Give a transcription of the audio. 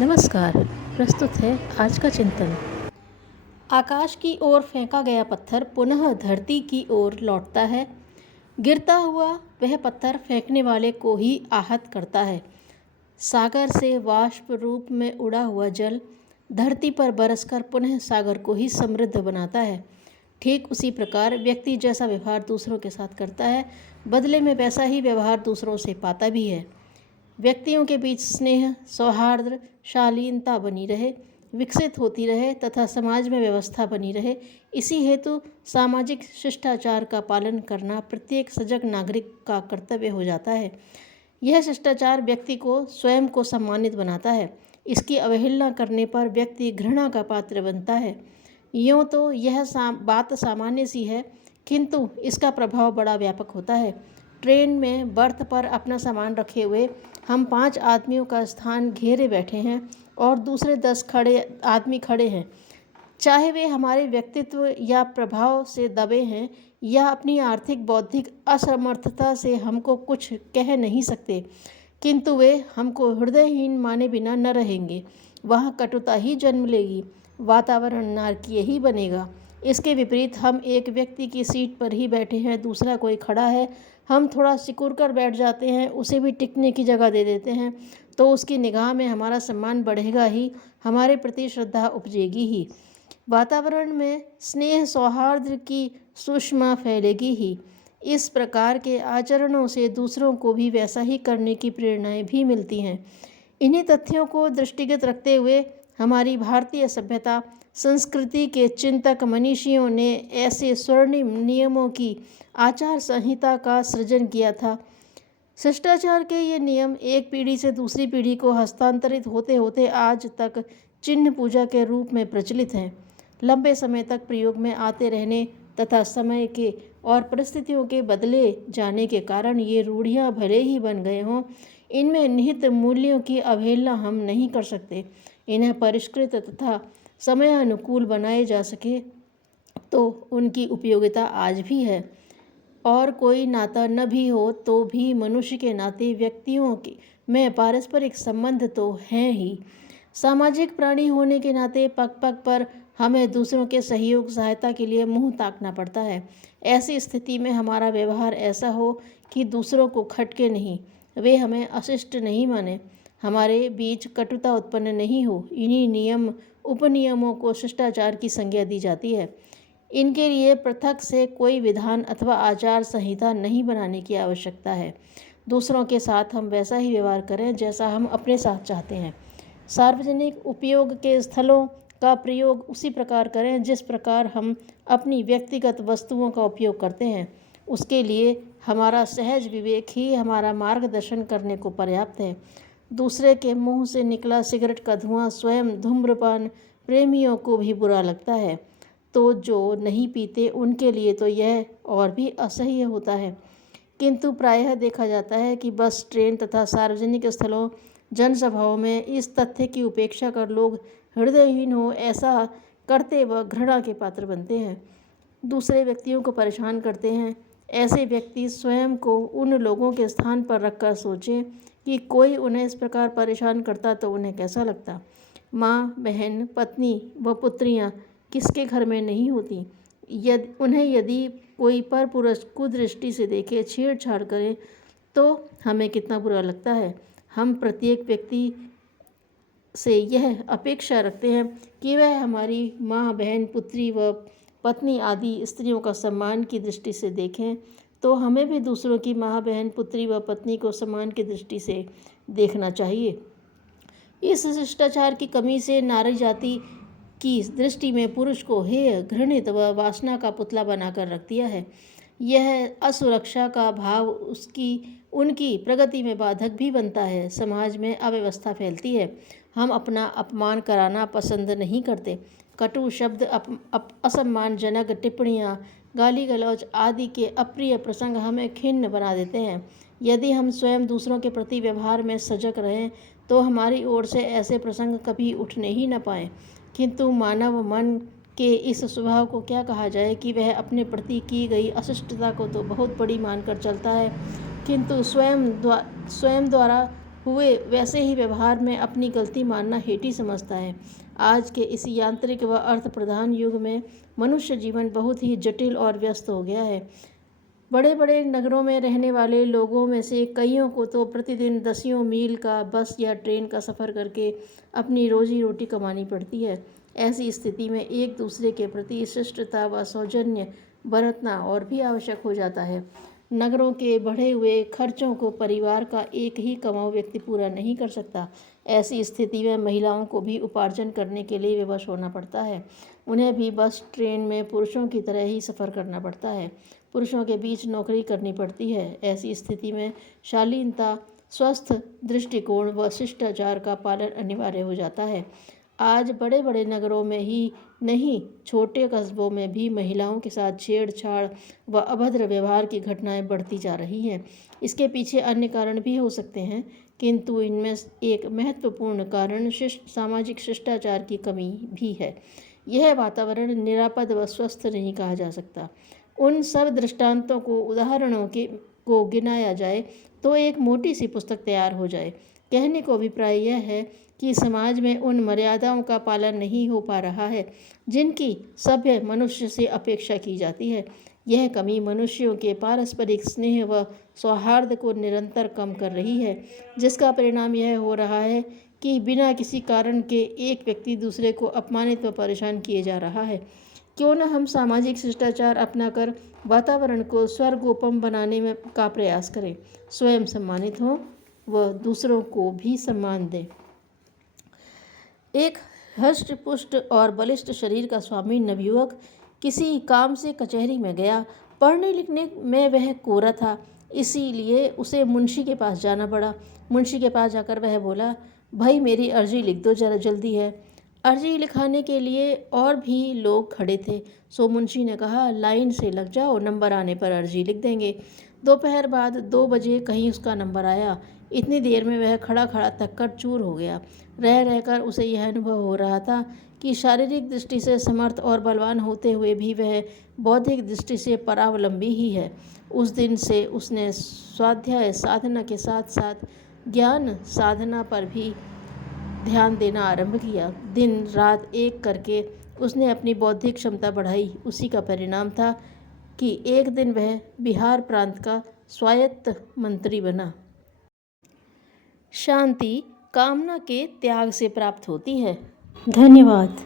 नमस्कार। प्रस्तुत है आज का चिंतन। आकाश की ओर फेंका गया पत्थर पुनः धरती की ओर लौटता है। गिरता हुआ वह पत्थर फेंकने वाले को ही आहत करता है। सागर से वाष्प रूप में उड़ा हुआ जल धरती पर बरसकर पुनः सागर को ही समृद्ध बनाता है। ठीक उसी प्रकार व्यक्ति जैसा व्यवहार दूसरों के साथ करता है, बदले में वैसा ही व्यवहार दूसरों से पाता भी है। व्यक्तियों के बीच स्नेह, सौहार्द, शालीनता बनी रहे, विकसित होती रहे तथा समाज में व्यवस्था बनी रहे, इसी हेतु सामाजिक शिष्टाचार का पालन करना प्रत्येक सजग नागरिक का कर्तव्य हो जाता है। यह शिष्टाचार व्यक्ति को स्वयं को सम्मानित बनाता है। इसकी अवहेलना करने पर व्यक्ति घृणा का पात्र बनता है। यूँ तो यह बात सामान्य सी है, किंतु इसका प्रभाव बड़ा व्यापक होता है। ट्रेन में बर्थ पर अपना सामान रखे हुए हम 5 आदमियों का स्थान घेरे बैठे हैं और दूसरे 10 आदमी खड़े हैं। चाहे वे हमारे व्यक्तित्व या प्रभाव से दबे हैं या अपनी आर्थिक बौद्धिक असमर्थता से हमको कुछ कह नहीं सकते, किंतु वे हमको हृदयहीन माने बिना न रहेंगे। वहाँ कटुता ही जन्म लेगी, वातावरण नारकीय ही बनेगा। इसके विपरीत हम एक व्यक्ति की सीट पर ही बैठे हैं, दूसरा कोई खड़ा है, हम थोड़ा सिकुड़ कर बैठ जाते हैं, उसे भी टिकने की जगह दे देते हैं, तो उसकी निगाह में हमारा सम्मान बढ़ेगा ही, हमारे प्रति श्रद्धा उपजेगी ही, वातावरण में स्नेह सौहार्द की सुषमा फैलेगी ही। इस प्रकार के आचरणों से दूसरों को भी वैसा ही करने की प्रेरणाएं भी मिलती हैं। इन्हीं तथ्यों को दृष्टिगत रखते हुए हमारी भारतीय सभ्यता संस्कृति के चिंतक मनीषियों ने ऐसे स्वर्णिम नियमों की आचार संहिता का सृजन किया था। शिष्टाचार के ये नियम एक पीढ़ी से दूसरी पीढ़ी को हस्तांतरित होते होते आज तक चिन्ह पूजा के रूप में प्रचलित हैं। लंबे समय तक प्रयोग में आते रहने तथा समय के और परिस्थितियों के बदले जाने के कारण ये रूढ़ियाँ भले ही बन गए हों, इनमें निहित मूल्यों की अवहेलना हम नहीं कर सकते। इन्हें परिष्कृत तथा समय अनुकूल बनाए जा सके तो उनकी उपयोगिता आज भी है। और कोई नाता न भी हो तो भी मनुष्य के नाते व्यक्तियों के में पारस्परिक संबंध तो हैं ही। सामाजिक प्राणी होने के नाते पग पग पर हमें दूसरों के सहयोग सहायता के लिए मुंह ताकना पड़ता है। ऐसी स्थिति में हमारा व्यवहार ऐसा हो कि दूसरों को खटके नहीं, वे हमें अशिष्ट नहीं माने, हमारे बीच कटुता उत्पन्न नहीं हो। इन्हीं नियम उपनियमों को शिष्टाचार की संज्ञा दी जाती है। इनके लिए पृथक से कोई विधान अथवा आचार संहिता नहीं बनाने की आवश्यकता है। दूसरों के साथ हम वैसा ही व्यवहार करें जैसा हम अपने साथ चाहते हैं। सार्वजनिक उपयोग के स्थलों का प्रयोग उसी प्रकार करें जिस प्रकार हम अपनी व्यक्तिगत वस्तुओं का उपयोग करते हैं। उसके लिए हमारा सहज विवेक ही हमारा मार्गदर्शन करने को पर्याप्त है। दूसरे के मुंह से निकला सिगरेट का धुआं स्वयं धूम्रपान प्रेमियों को भी बुरा लगता है, तो जो नहीं पीते उनके लिए तो यह और भी असह्य होता है। किंतु प्रायः देखा जाता है कि बस, ट्रेन तथा सार्वजनिक स्थलों, जनसभाओं में इस तथ्य की उपेक्षा कर लोग हृदयहीन हो ऐसा करते व घृणा के पात्र बनते हैं, दूसरे व्यक्तियों को परेशान करते हैं। ऐसे व्यक्ति स्वयं को उन लोगों के स्थान पर रखकर सोचें कि कोई उन्हें इस प्रकार परेशान करता तो उन्हें कैसा लगता। माँ, बहन, पत्नी व पुत्रियाँ किसके घर में नहीं होती। यदि कोई पर पुरुष कुदृष्टि से देखे, छेड़छाड़ करे, तो हमें कितना बुरा लगता है। हम प्रत्येक व्यक्ति से यह अपेक्षा रखते हैं कि वह हमारी माँ, बहन, पुत्री व पत्नी आदि स्त्रियों का सम्मान की दृष्टि से देखें, तो हमें भी दूसरों की माँ, बहन, पुत्री व पत्नी को सम्मान की दृष्टि से देखना चाहिए। इस शिष्टाचार की कमी से नारी जाति की दृष्टि में पुरुष को हेय, घृणित व वासना का पुतला बनाकर रख दिया है। यह असुरक्षा का भाव उनकी प्रगति में बाधक भी बनता है। समाज में अव्यवस्था फैलती है। हम अपना अपमान कराना पसंद नहीं करते। कटु शब्द, असम्मानजनक टिप्पणियाँ, गाली गलौज आदि के अप्रिय प्रसंग हमें खिन्न बना देते हैं। यदि हम स्वयं दूसरों के प्रति व्यवहार में सजग रहें तो हमारी ओर से ऐसे प्रसंग कभी उठने ही न पाएं। किंतु मानव मन के इस स्वभाव को क्या कहा जाए कि वह अपने प्रति की गई अशिष्टता को तो बहुत बड़ी मानकर चलता है, किंतु स्वयं द्वारा हुए वैसे ही व्यवहार में अपनी गलती मानना हेठी समझता है। आज के इस यांत्रिक व अर्थ प्रधान युग में मनुष्य जीवन बहुत ही जटिल और व्यस्त हो गया है। बड़े बड़े नगरों में रहने वाले लोगों में से कईयों को तो प्रतिदिन दसियों मील का बस या ट्रेन का सफ़र करके अपनी रोजी रोटी कमानी पड़ती है। ऐसी स्थिति में एक दूसरे के प्रति शिष्टता व सौजन्य बरतना और भी आवश्यक हो जाता है। नगरों के बढ़े हुए खर्चों को परिवार का एक ही कमाऊ व्यक्ति पूरा नहीं कर सकता। ऐसी स्थिति में महिलाओं को भी उपार्जन करने के लिए विवश होना पड़ता है। उन्हें भी बस ट्रेन में पुरुषों की तरह ही सफ़र करना पड़ता है। पुरुषों के बीच नौकरी करनी पड़ती है। ऐसी स्थिति में शालीनता, स्वस्थ दृष्टिकोण व शिष्टाचार का पालन अनिवार्य हो जाता है। आज बड़े बड़े नगरों में ही नहीं, छोटे कस्बों में भी महिलाओं के साथ छेड़छाड़ व अभद्र व्यवहार की घटनाएं बढ़ती जा रही हैं। इसके पीछे अन्य कारण भी हो सकते हैं, किंतु इनमें एक महत्वपूर्ण कारण सामाजिक शिष्टाचार की कमी भी है। यह वातावरण निरापद व स्वस्थ नहीं कहा जा सकता। उन सब दृष्टांतों को उदाहरणों को गिनाया जाए तो एक मोटी सी पुस्तक तैयार हो जाए। कहने को अभिप्राय यह है कि समाज में उन मर्यादाओं का पालन नहीं हो पा रहा है जिनकी सभ्य मनुष्य से अपेक्षा की जाती है। यह कमी मनुष्यों के पारस्परिक स्नेह व सौहार्द को निरंतर कम कर रही है, जिसका परिणाम यह हो रहा है कि बिना किसी कारण के एक व्यक्ति दूसरे को अपमानित व परेशान किए जा रहा है। क्यों न हम सामाजिक शिष्टाचार अपनाकर वातावरण को स्वर्गोपम बनाने में का प्रयास करें, स्वयं सम्मानित हों व दूसरों को भी सम्मान दें। एक हष्ट-पुष्ट और बलिष्ठ शरीर का स्वामी नवयुवक किसी काम से कचहरी में गया। पढ़ने लिखने में वह कोरा था, इसीलिए उसे मुंशी के पास जाना पड़ा। मुंशी के पास जाकर वह बोला, भाई मेरी अर्जी लिख दो, जरा जल्दी है। अर्जी लिखाने के लिए और भी लोग खड़े थे, सो मुंशी ने कहा, लाइन से लग जाओ, नंबर आने पर अर्जी लिख देंगे। दोपहर बाद 2 बजे कहीं उसका नंबर आया। इतनी देर में वह खड़ा खड़ा थककर चूर हो गया। रह रहकर उसे यह अनुभव हो रहा था कि शारीरिक दृष्टि से समर्थ और बलवान होते हुए भी वह बौद्धिक दृष्टि से परावलंबी ही है। उस दिन से उसने स्वाध्याय साधना के साथ साथ ज्ञान साधना पर भी ध्यान देना आरंभ किया। दिन रात एक करके उसने अपनी बौद्धिक क्षमता बढ़ाई। उसी का परिणाम था कि एक दिन वह बिहार प्रांत का स्वायत्त मंत्री बना। शांति कामना के त्याग से प्राप्त होती है। धन्यवाद।